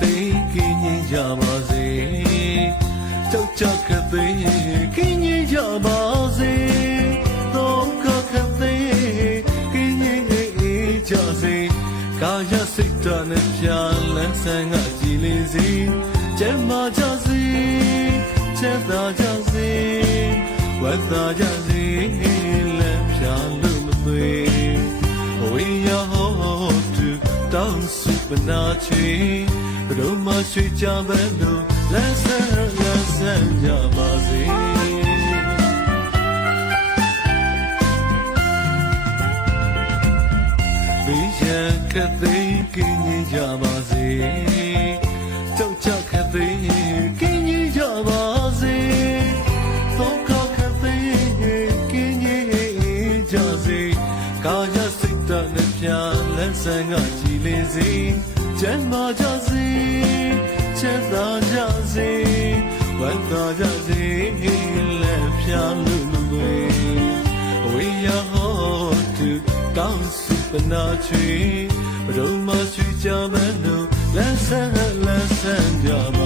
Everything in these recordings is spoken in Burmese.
သိခင်းရင်ကြပါစေကြောက်ကြခသိခင်းရင်ကြပါစေဒုက္ခခသိခင်းရင်နေကြစေကာယစိတ်တော်နဲ့ပြန်လန်းဆန်းကကြည်လင်စေကျမ်းမာကြစေချမ်းသာကြစေဝတ်သာကြစေလမ်းဖြာလို့မသွေဝိညာဟောတုတောင်းစုပနာချေ ဘယ်တော့မှရွှေကြဘဲလို့လက်ဆန်းလက်ဆန်းကြပါစေဘေးရန်ခတ်သိမ်းကင်းကြီးကြပါစေကြောက်ကြခတ်သိမ်းကင်းကြီးကြပါစေသောကခတ်သိမ်းကင်းကြီးကြစေကာယစိတ်တနဲ့ပြလက်ဆန်းကကြည်လင်စေ ကျမ်းမာကြစေချမ်းသာကြစေဝမ်းသာကြစေလက်ဖြာလို့လို့တွေဝေယဟောတုတောင်းစုပနာချီဘရုံမရှိကြမလို့လက်ဆန်းလက်ဆန်းကြပါ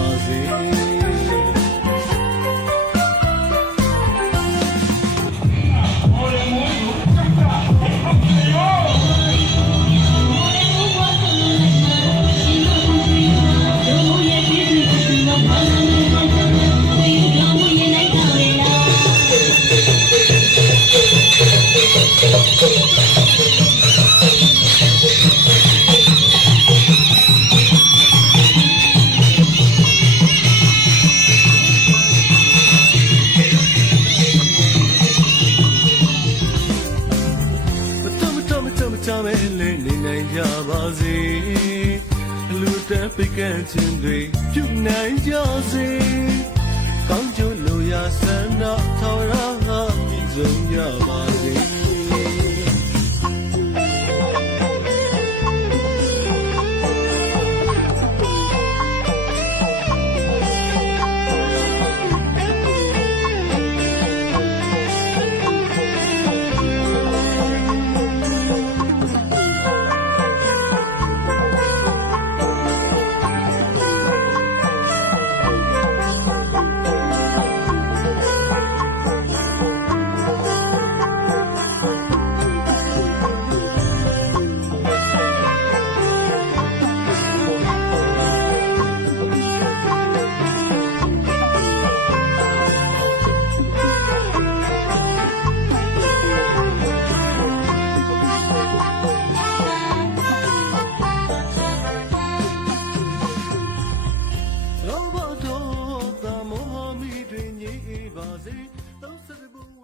တော်မတော်မတော်မဲလေးနေနိုင်ကြပါစေလူတဲ့ပိတ်ကန့်ခြင်းတွေပြုနိုင်ကြစေကောင်းကျိုးလိုရာဆန္ဒထော်ရဟာပြည့်စုံကြပါစေ လောဘဒေါသမောဟမိတွေငြိပါစေတောင်းစတဲ့ဘဝ